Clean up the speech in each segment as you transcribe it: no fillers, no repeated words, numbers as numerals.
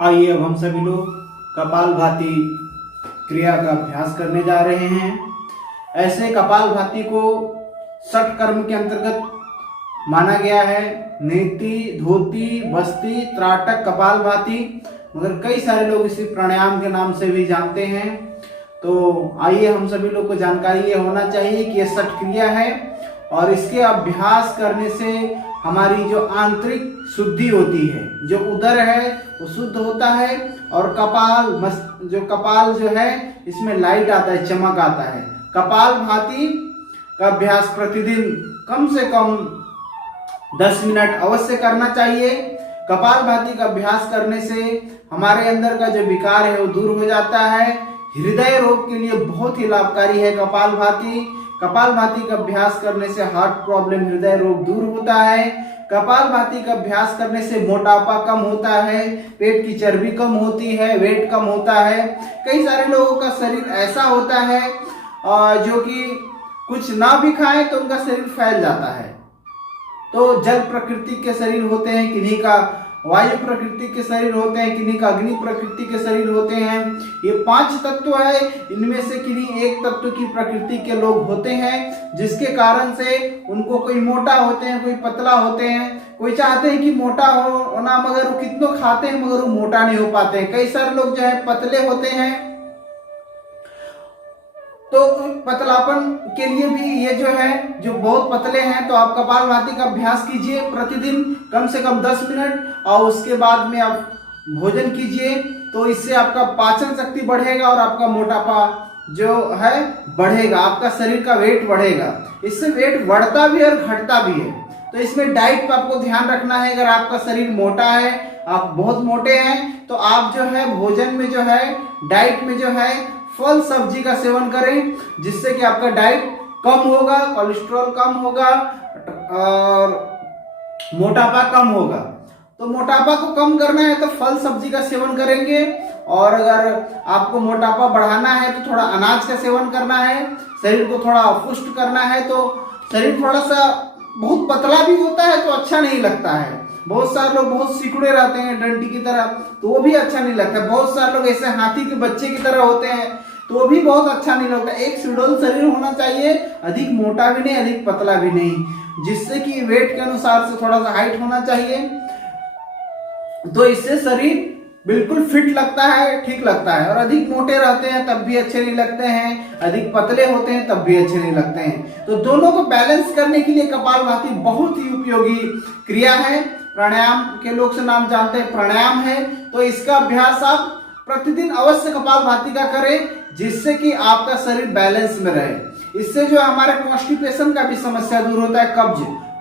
आइए अब हम सभी लोग कपालभाति क्रिया का अभ्यास करने जा रहे हैं। ऐसे कपालभाति को षट कर्म के अंतर्गत माना गया है। नेति, धोती, बस्ती, त्राटक, कपालभाति, मगर कई सारे लोग इसी प्राणायाम के नाम से भी जानते हैं। तो आइए हम सभी लोग को जानकारी ये होना चाहिए कि यह षट क्रिया है और इसके अभ्यास करने से हमारी जो आंतरिक शुद्धि होती है, जो उदर है वो शुद्ध होता है और कपाल जो है इसमें लाइट आता है, चमक आता है। कपालभाति का अभ्यास प्रतिदिन कम से कम 10 मिनट अवश्य करना चाहिए। कपालभाति का अभ्यास करने से हमारे अंदर का जो विकार है वो दूर हो जाता है। हृदय रोग के लिए बहुत ही लाभकारी है कपालभाति। कपालभाति का अभ्यास करने से हार्ट प्रॉब्लम, हृदय रोग दूर होता है। कपालभाति का अभ्यास करने से मोटापा कम होता है, पेट की चर्बी कम होती है, वेट कम होता है। कई सारे लोगों का शरीर ऐसा होता है जो कि कुछ ना भी खाएं तो उनका शरीर फैल जाता है। तो जल प्रकृति के शरीर होते हैं, किन्हीं का वायु प्रकृति के शरीर होते हैं, किन्हीं का अग्नि प्रकृति के शरीर होते हैं। ये 5 तत्व है, इनमें से किन्हीं एक तत्व की प्रकृति के लोग होते हैं, जिसके कारण से उनको कोई मोटा होते हैं, कोई पतला होते हैं। कोई चाहते हैं कि मोटा हो ना, मगर वो कितनों खाते हैं मगर वो मोटा नहीं हो पाते हैं। कई सारे लोग जो है पतले होते हैं, तो पतलापन के लिए भी ये जो है, जो बहुत पतले हैं, तो आप कपालभाति का अभ्यास कीजिए प्रतिदिन कम से कम 10 मिनट और उसके बाद में आप भोजन कीजिए। तो इससे आपका पाचन शक्ति बढ़ेगा और आपका मोटापा जो है बढ़ेगा, आपका शरीर का वेट बढ़ेगा। इससे वेट बढ़ता भी है और घटता भी है। तो इसमें डाइट पर आपको ध्यान रखना है। अगर आपका शरीर मोटा है, आप बहुत मोटे हैं, तो आप जो है भोजन में जो है, डाइट में जो है फल सब्जी का सेवन करें, जिससे कि आपका डाइट कम होगा, कोलेस्ट्रॉल कम होगा और मोटापा कम होगा। तो मोटापा को कम करना है तो फल सब्जी का सेवन करेंगे, और अगर आपको मोटापा बढ़ाना है तो थोड़ा अनाज का सेवन करना है। शरीर को थोड़ा पुष्ट करना है, तो शरीर थोड़ा सा बहुत पतला भी होता है तो अच्छा नहीं लगता है। बहुत सारे लोग बहुत सिकुड़े रहते हैं डंडी की तरह, तो वो भी अच्छा नहीं लगता। बहुत सारे लोग ऐसे हाथी के बच्चे की तरह होते हैं, तो वो भी बहुत अच्छा नहीं लगता। एक सुडौल शरीर होना चाहिए, अधिक मोटा भी नहीं, अधिक पतला भी नहीं, जिससे कि वेट के अनुसार से थोड़ा सा हाइट होना चाहिए। तो इससे शरीर बिल्कुल फिट लगता है, ठीक लगता है। और अधिक मोटे रहते हैं तब भी अच्छे नहीं लगते हैं, अधिक पतले होते हैं तब भी अच्छे नहीं लगते हैं। तो दोनों को बैलेंस करने के लिए कपालभाति बहुत ही उपयोगी क्रिया है। प्राणायाम के लोग से नाम जानते हैं, प्राणायाम है। तो इसका अभ्यास आप प्रतिदिन अवश्य कपालभाति का करें, जिससे कि आपका शरीर बैलेंस में रहे। इससे जो हमारे कॉन्स्टिपेशन का भी समस्या दूर होता है,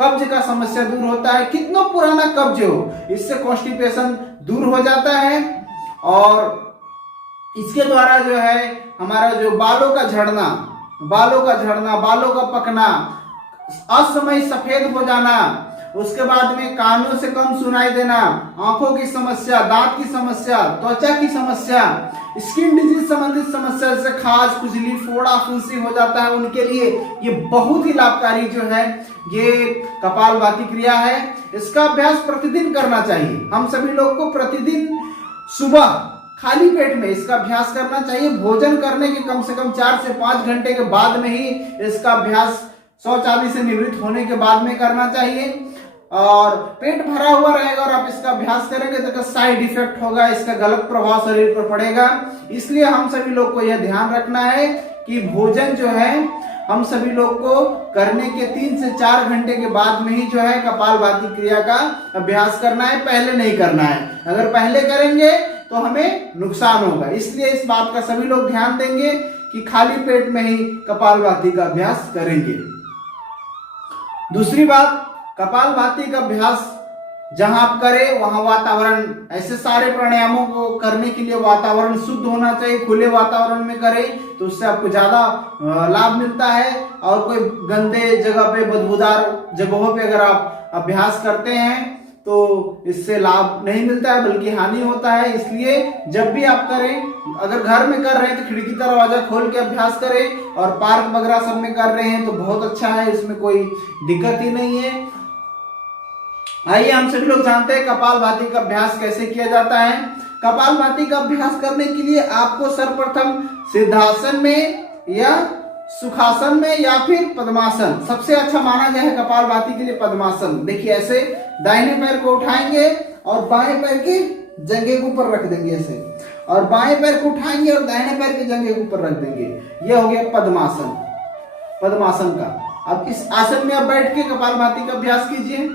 कब्ज का समस्या दूर होता है। कितना पुराना कब्ज हो, इससे कॉन्स्टिपेशन दूर हो जाता है। और इसके द्वारा जो है हमारा जो बालों का झड़ना, बालों का पकना, असमय सफेद हो जाना, उसके बाद में कानों से कम सुनाई देना, आंखों की समस्या, दांत की समस्या, त्वचा की समस्या, स्किन डिजीज संबंधित समस्या जैसे खाज, खुजली, फोड़ा, फुंसी हो जाता है, उनके लिए ये बहुत ही लाभकारी जो है ये कपालभाति क्रिया है। इसका अभ्यास प्रतिदिन करना चाहिए। हम सभी लोग को प्रतिदिन सुबह खाली पेट में इसका अभ्यास करना चाहिए। भोजन करने के कम से कम 4 से 5 घंटे के बाद में ही इसका अभ्यास, शौचालय से निवृत्त होने के बाद में करना चाहिए। और पेट भरा हुआ रहेगा और आप इसका अभ्यास करेंगे तो साइड इफेक्ट होगा, इसका गलत प्रभाव शरीर पर पड़ेगा। इसलिए हम सभी लोग को यह ध्यान रखना है कि भोजन जो है हम सभी लोग को करने के 3 से 4 घंटे के बाद में ही जो है कपालभाति क्रिया का अभ्यास करना है, पहले नहीं करना है। अगर पहले करेंगे तो हमें नुकसान होगा। इसलिए इस बात का सभी लोग ध्यान देंगे कि खाली पेट में ही कपालभाति का अभ्यास करेंगे। दूसरी बात, कपालभाति का अभ्यास जहां आप करें वहां वातावरण, ऐसे सारे प्राणायामों को करने के लिए वातावरण शुद्ध होना चाहिए। खुले वातावरण में करें तो उससे आपको ज्यादा लाभ मिलता है। और कोई गंदे जगह पे, बदबूदार जगहों पे अगर आप अभ्यास करते हैं तो इससे लाभ नहीं मिलता है बल्कि हानि होता है। इसलिए जब भी आप करें, अगर घर में कर रहे हैं तो खिड़की दरवाजा खोल के अभ्यास करें, और पार्क वगैरह सब में कर रहे हैं तो बहुत अच्छा है, इसमें कोई दिक्कत ही नहीं है। आइए हम सभी लोग जानते हैं कपालभाति का अभ्यास कैसे किया जाता है। कपालभाति का अभ्यास करने के लिए आपको सर्वप्रथम सिद्धासन में या सुखासन में या फिर पद्मासन, सबसे अच्छा माना गया है कपालभाति के लिए पद्मासन। देखिए ऐसे दाहिने पैर को उठाएंगे और बाएं पैर के जंघे के ऊपर रख देंगे ऐसे, और बाएं पैर को उठाएंगे और दाहिने पैर के जंघे के ऊपर रख देंगे। यह हो गया पद्मासन, पद्मासन का। अब इस आसन में आप बैठ के कपालभाति का अभ्यास कीजिए।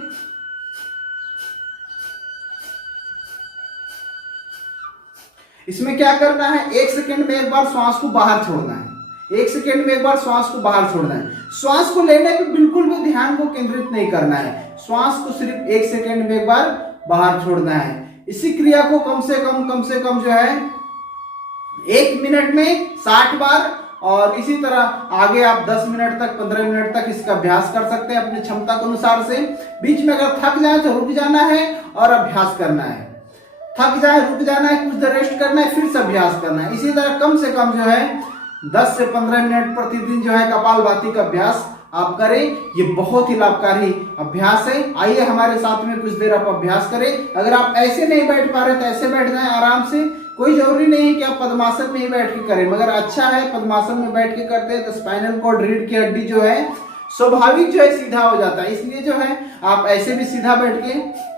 इसमें क्या करना है, 1 सेकंड में एक बार श्वास को बाहर छोड़ना है। 1 सेकंड में एक बार श्वास को बाहर छोड़ना है। श्वास को लेने पे बिल्कुल भी ध्यान को केंद्रित नहीं करना है। श्वास को सिर्फ 1 सेकंड में एक बार बाहर छोड़ना है। इसी क्रिया को कम से कम जो है 1 मिनट में 60 बार, और इसी तरह आगे आप 10 मिनट तक 15 मिनट तक इसका अभ्यास कर सकते हैं अपनी क्षमता के अनुसार से। बीच में अगर थक जाए तो रुक जाना है और अभ्यास करना है। थक जाए रुक जाना है, कुछ देर रेस्ट करना है, फिर से अभ्यास करना है। इसी तरह कम से कम जो है 10 से 15 मिनट प्रतिदिन जो है कपालभाति का अभ्यास आप करें। ये बहुत ही लाभकारी अभ्यास है। आइए हमारे साथ में कुछ देर आप अभ्यास करें। अगर आप ऐसे नहीं बैठ पा रहे तो ऐसे बैठ जाएं आराम से। कोई जरूरी नहीं है कि आप पद्मासन में ही बैठ के करें, मगर अच्छा है पद्मासन में बैठ के करते हैं तो स्पाइनल कॉर्ड, रीढ़ की हड्डी जो है स्वाभाविक जो है सीधा हो जाता है। इसलिए जो है आप ऐसे भी सीधा बैठ के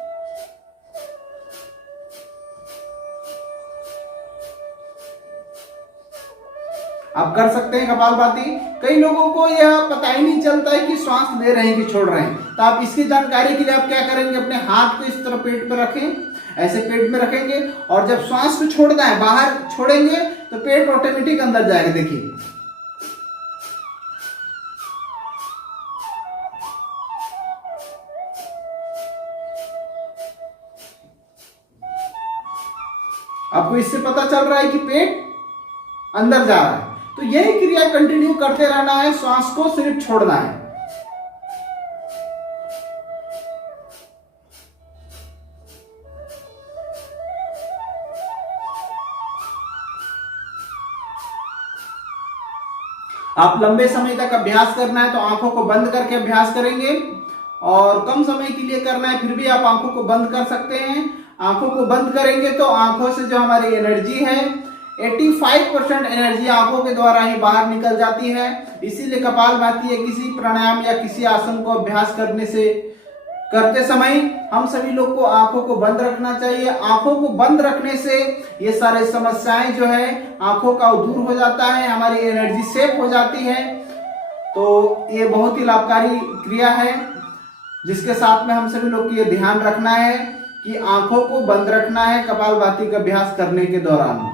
आप कर सकते हैं कपालभाति। कई लोगों को यह पता ही नहीं चलता है कि श्वास ले रहे हैं कि छोड़ रहे हैं, तो आप इसकी जानकारी के लिए आप क्या करेंगे, अपने हाथ को इस तरह पेट पे रखें, ऐसे पेट में रखेंगे, और जब श्वास को छोड़ना है बाहर छोड़ेंगे तो पेट ऑटोमेटिक अंदर जाएगा। देखिए आपको इससे पता चल रहा है कि पेट अंदर जा रहा है। तो यही क्रिया कंटिन्यू करते रहना है, श्वास को सिर्फ छोड़ना है। आप लंबे समय तक अभ्यास करना है तो आंखों को बंद करके अभ्यास करेंगे, और कम समय के लिए करना है फिर भी आप आंखों को बंद कर सकते हैं। आंखों को बंद करेंगे तो आंखों से जो हमारी एनर्जी है 85% एनर्जी आंखों के द्वारा ही बाहर निकल जाती है। इसीलिए कपालभाति या किसी प्राणायाम या किसी आसन को अभ्यास करते समय हम सभी लोग को आंखों को बंद रखना चाहिए। आंखों को बंद रखने से ये सारे समस्याएं जो है आंखों का दूर हो जाता है, हमारी एनर्जी सेव हो जाती है। तो ये बहुत ही लाभकारी क्रिया है, जिसके साथ में हम सभी लोग को ये ध्यान रखना है कि आंखों को बंद रखना है कपालभाति का अभ्यास करने के दौरान।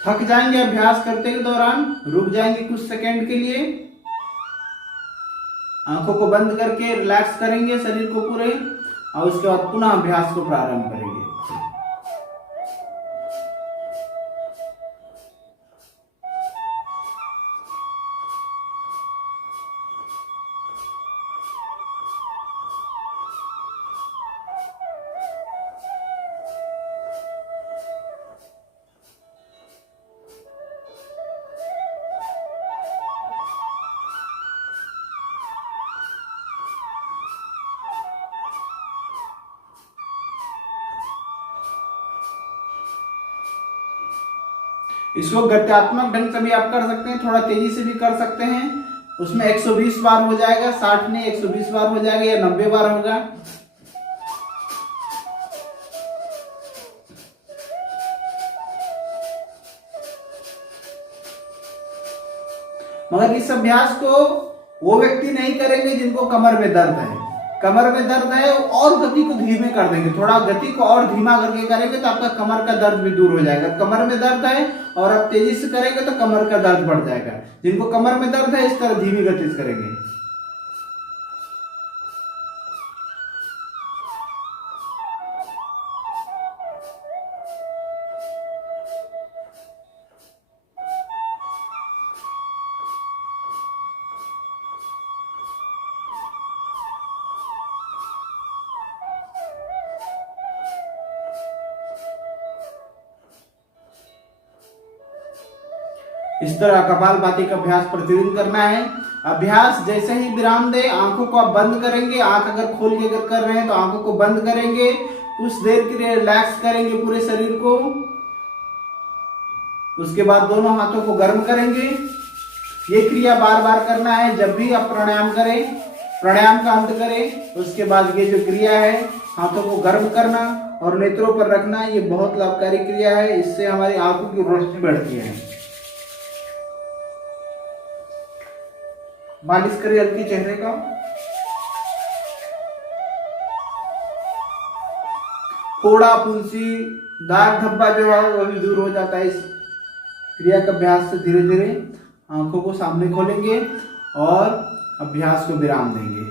थक जाएंगे अभ्यास करते के दौरान, रुक जाएंगे कुछ सेकंड के लिए, आंखों को बंद करके रिलैक्स करेंगे शरीर को पूरे, और उसके बाद पुनः अभ्यास को प्रारंभ करेंगे। इसको गत्यात्मक ढंग से भी आप कर सकते हैं, थोड़ा तेजी से भी कर सकते हैं। उसमें 120 बार हो जाएगा, 60 नहीं 120 बार हो जाएगा या 90 बार होगा। मगर इस अभ्यास को वो व्यक्ति नहीं करेंगे जिनको कमर में दर्द है। कमर में दर्द है और गति को धीमे कर देंगे, थोड़ा गति को और धीमा करके करेंगे तो आपका कमर का दर्द भी दूर हो जाएगा। कमर में दर्द है और आप तेजी से करेंगे तो कमर का दर्द बढ़ जाएगा। जिनको कमर में दर्द है इस तरह धीमी गति से करेंगे। इस तरह कपालभाति का अभ्यास प्रतिदिन करना है। अभ्यास जैसे ही विराम दे आंखों को आप बंद करेंगे। आंख अगर खोल के अगर कर रहे हैं तो आंखों को बंद करेंगे, कुछ देर के लिए रिलैक्स करेंगे पूरे शरीर को। उसके बाद दोनों हाथों को गर्म करेंगे। ये क्रिया बार बार करना है। जब भी आप प्राणायाम करें, प्राणायाम का अंत करें, उसके बाद ये जो क्रिया है हाथों को गर्म करना और नेत्रों पर रखना, ये बहुत लाभकारी क्रिया है। इससे हमारी आंखों की रोशनी बढ़ती है। मालिश करिए हल्की चेहरे का। फोड़ा, फुंसी, दाग धब्बा जो है वो भी दूर हो जाता है इस क्रिया का अभ्यास से। धीरे धीरे आंखों को सामने खोलेंगे और अभ्यास को विराम देंगे।